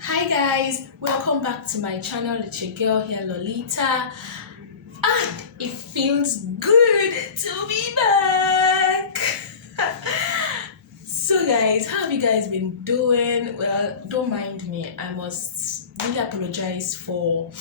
Hi guys, welcome back to my channel. It's your girl here, Lolita, and it feels good to be back. So guys, how have you guys been doing? Well, don't mind me. I must really apologize for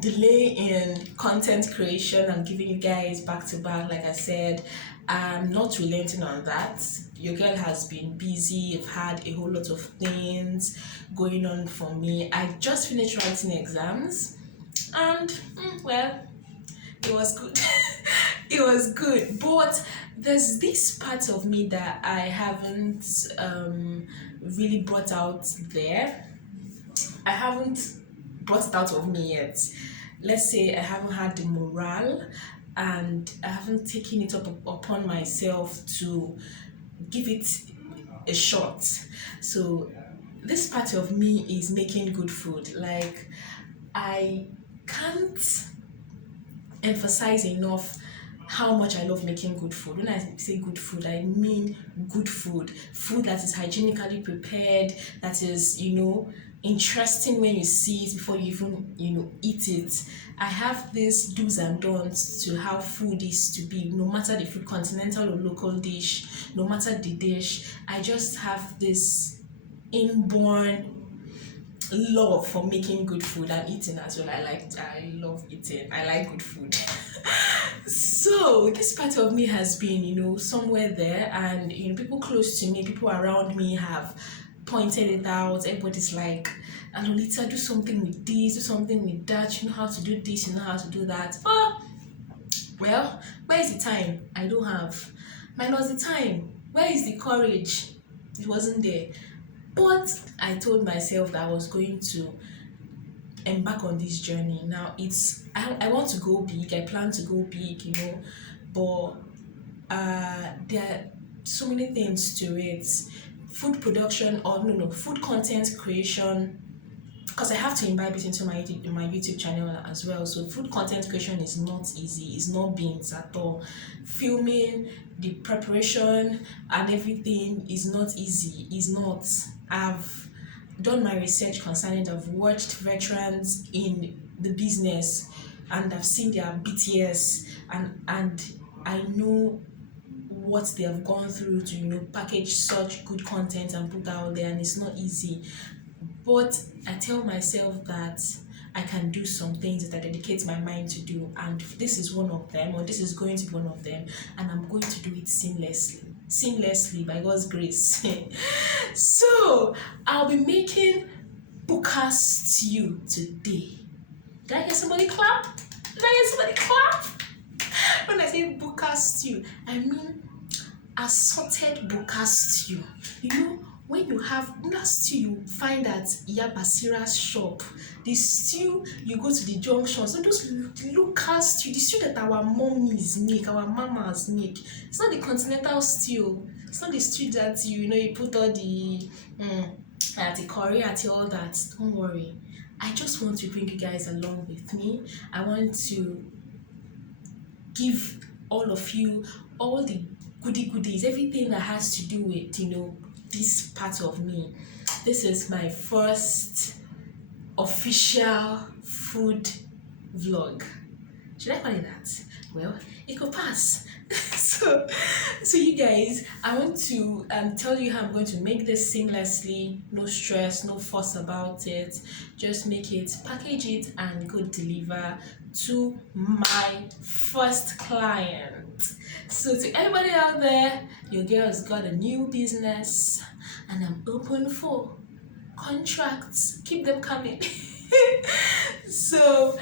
delay in content creation. I'm giving you guys back to back. Like I said, I'm not relenting on that. Your girl has been busy. I've had a whole lot of things going on for me. I just finished writing exams, and well, it was good. It was good, but there's this part of me that I haven't really brought out there. I haven't brought it out of me yet. Let's say I haven't had the morale, and I haven't taken it upon myself to give it a shot. So this part of me is making good food. Like, I can't emphasize enough how much I love making good food. When I say good food, I mean good food. Food that is hygienically prepared, that is, interesting when you see it before you even, eat it. I have this do's and don'ts to how food is to be, no matter the food, continental or local dish, no matter the dish. I just have this inborn love for making good food and eating as well. I love eating. I like good food. So this part of me has been, somewhere there, and people close to me, people around me have pointed it out. Everybody's like, Lolita, do something with this, do something with that, you know how to do this, you know how to do that. Oh, well, where is the time? I don't have. Minus the time. Where is the courage? It wasn't there. But I told myself that I was going to embark on this journey. Now I want to go big. I plan to go big, but there are so many things to it. Food production, or no, food content creation, because I have to imbibe it into my YouTube channel as well. So food content creation is not easy. It's not beans at all. Filming, the preparation and everything is not easy. It's not. I've done my research concerning it. I've watched veterans in the business, and I've seen their BTS, and I know what they have gone through to package such good content and put out there, and it's not easy. But I tell myself that I can do some things that I dedicate my mind to do, and this is one of them, or this is going to be one of them, and I'm going to do it seamlessly by God's grace. So I'll be making Buka stew today. Did I hear somebody clap? Did I hear somebody clap? When I say Buka stew, I mean assorted Buka stew. When you have that stew, you find at Basira's shop. The stew, you go to the junction. So those local stew, the stew that our mommies make, our mamas make. It's not the continental stew. It's not the stew that you put all the at the curry, at all that. Don't worry. I just want to bring you guys along with me. I want to give all of you all the goodies, everything that has to do with this part of me. This is my first official food vlog. Should I call it that? Well, it could pass. so you guys, I want to tell you how I'm going to make this seamlessly. No stress, no fuss about it. Just make it, package it, and go deliver to my first client. So to everybody out there, your girl's got a new business, and I'm open for contracts. Keep them coming. So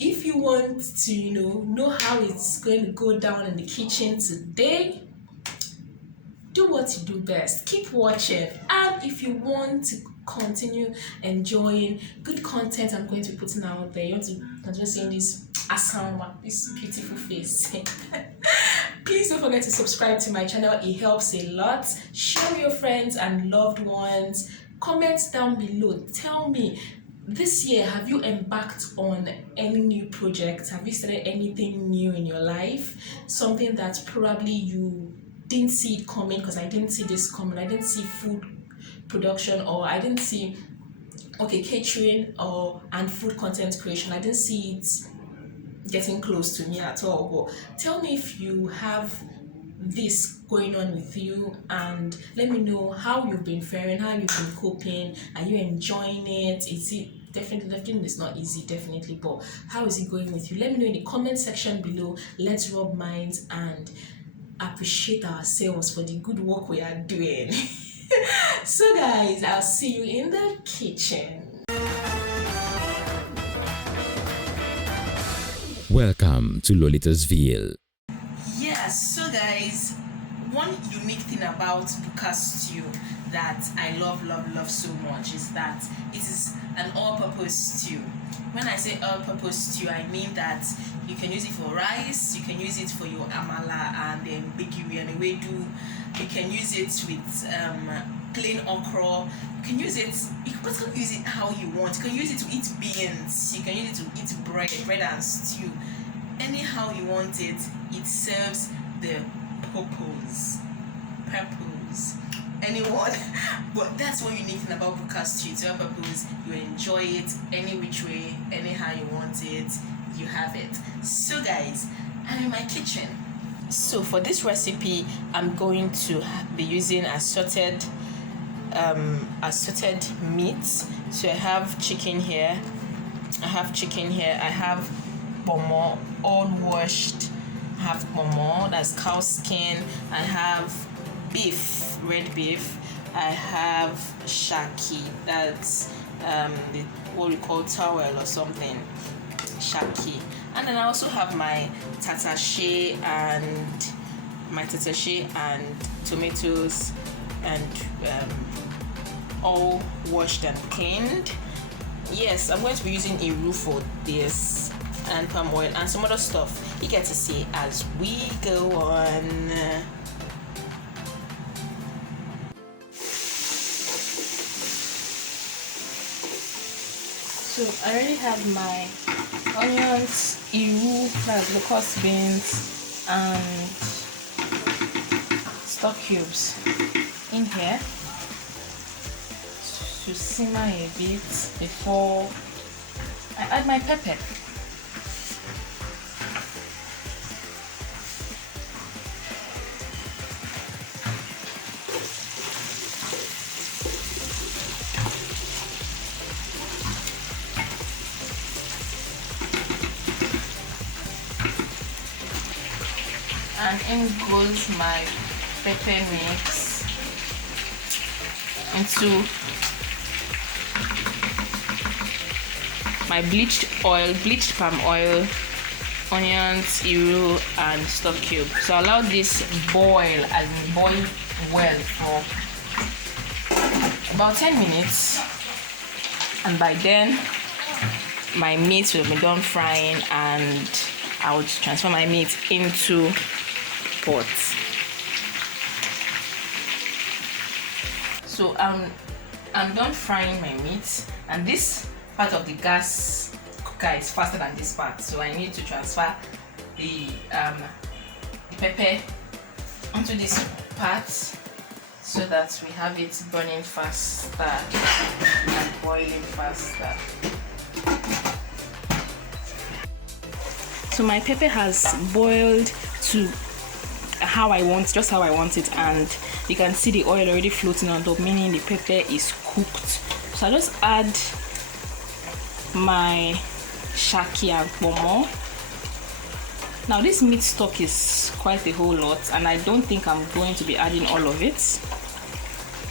if you want to know how it's going to go down in the kitchen today, do what you do best. Keep watching. And if you want to continue enjoying good content I'm going to be putting out there, I'm just saying this asanwa, this beautiful face. Please don't forget to subscribe to my channel. It helps a lot. Share with your friends and loved ones. Comment down below. Tell me, this year, have you embarked on any new projects? Have you started anything new in your life? Something that probably you didn't see it coming, because I didn't see this coming. I didn't see food production, or I didn't see, okay, catering or and food content creation, I didn't see it getting close to me at all. But tell me if you have this going on with you, and let me know how you've been faring, how you've been coping. Are you enjoying it? Is it definitely it's not easy, definitely, but how is it going with you? Let me know in the comment section below. Let's rub minds and appreciate ourselves for the good work we are doing. So guys, I'll see you in the kitchen. Welcome to Lolita's Ville. Yes, so guys, one unique thing about Buka stew that I love so much is that it is an all-purpose stew. When I say all-purpose stew, I mean that you can use it for rice, you can use it for your amala and then bigiri and ewedu. You can use it with plain okra. You can use it. You can basically use it how you want. You can use it to eat beans. You can use it to eat bread and stew. Anyhow you want it, it serves the purpose. Anyone. But that's one unique thing about Buka stew. It's all purpose. You enjoy it any which way, anyhow you want it, you have it. So guys, I'm in my kitchen. So for this recipe, I'm going to be using assorted meat. So I have chicken here. I have pomo, all washed. I have pomo, that's cow skin. I have beef, red beef. I have shaki, that's what we call towel or something, shaki. And then I also have my tatashe and tomatoes, and all washed and cleaned. Yes, I'm going to be using Iru for this, and palm oil and some other stuff you get to see as we go on. So I already have my onions, Iru, that's locust beans, and stock cubes in here to simmer a bit before I add my pepper. And in goes my pepper mix into my bleached palm oil, onions, Iru, and stock cube. So allow this boil well for about 10 minutes, and by then my meat will be done frying, and I would transfer my meat into pot. So I'm done frying my meat, and this part of the gas cooker is faster than this part, so I need to transfer the pepper onto this part so that we have it burning faster and boiling faster. So my pepper has boiled to just how I want it, and you can see the oil already floating on top, meaning the pepper is cooked. So I just add my shaki and pomo. Now this meat stock is quite a whole lot, and I don't think I'm going to be adding all of it,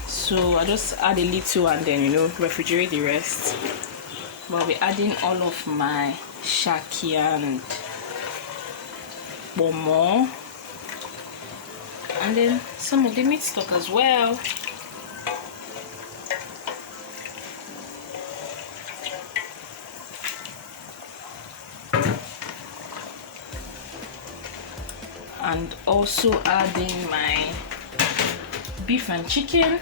so I just add a little and then refrigerate the rest. But I'll be adding all of my shaki and pomo, and then some of the meat stock as well. And also adding my beef and chicken.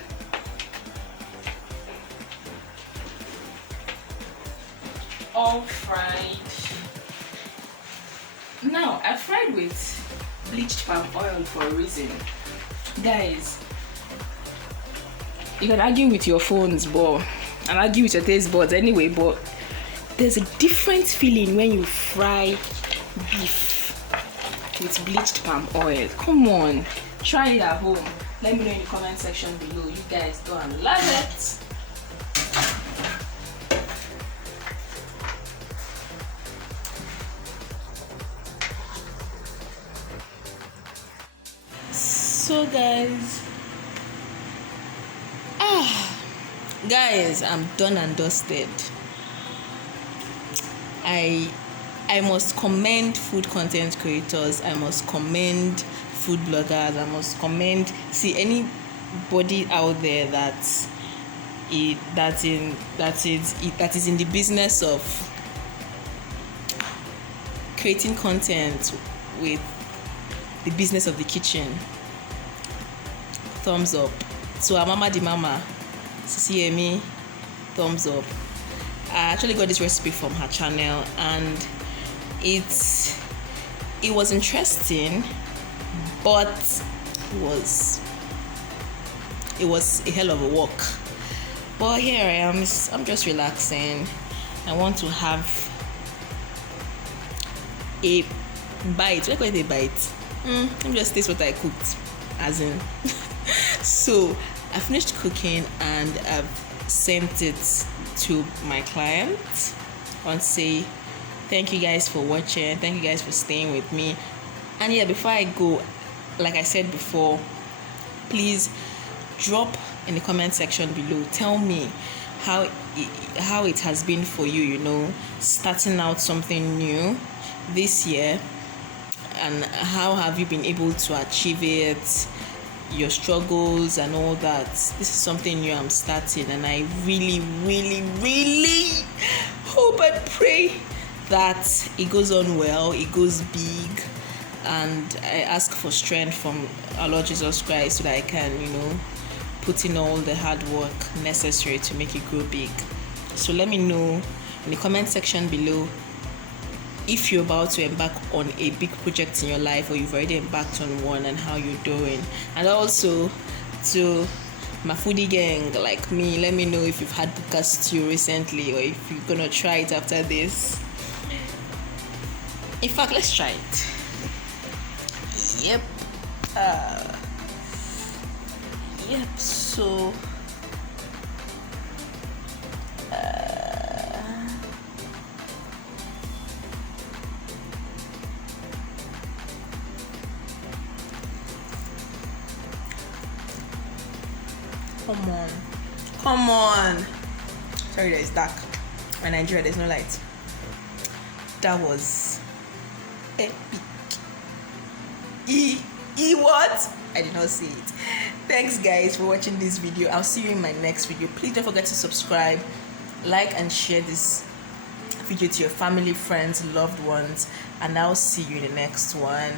All fried. Now I fried with bleached palm oil for a reason, guys. you can argue with your phones, but and argue with your taste buds anyway, but there's a different feeling when you fry beef with bleached palm oil. Come on, try it at home. Let me know in the comment section below. You guys go and love it. So guys, I'm done and dusted. I must commend food content creators. I must commend food bloggers. I must commend anybody out there that is in the business of creating content with the business of the kitchen. Thumbs up. So our mama the mama, Sisi, thumbs up. I actually got this recipe from her channel, and it was interesting, but it was a hell of a walk. But here I am. I'm just relaxing. I want to have a bite. What do I call it, a bite? Let me just taste what I cooked, as in. So I finished cooking and I've sent it to my client. I want to say thank you guys for watching. Thank you guys for staying with me. And yeah, before I go, like I said before, please drop in the comment section below. Tell me how it has been for you, starting out something new this year, and how have you been able to achieve it, your struggles and all that. This is something new I'm starting, and I really, really, really hope and pray that it goes on well, it goes big, and I ask for strength from our Lord Jesus Christ so that I can, put in all the hard work necessary to make it grow big. So let me know in the comment section below if you're about to embark on a big project in your life, or you've already embarked on one, and how you're doing. And also to my foodie gang like me, let me know if you've had Buka stew recently, or if you're gonna try it after this. In fact, let's try it. Yep. So come on. Sorry, that it's dark. In Nigeria, there's no light. That was epic. What? I did not see it. Thanks guys for watching this video. I'll see you in my next video. Please don't forget to subscribe, like, and share this video to your family, friends, loved ones, and I'll see you in the next one.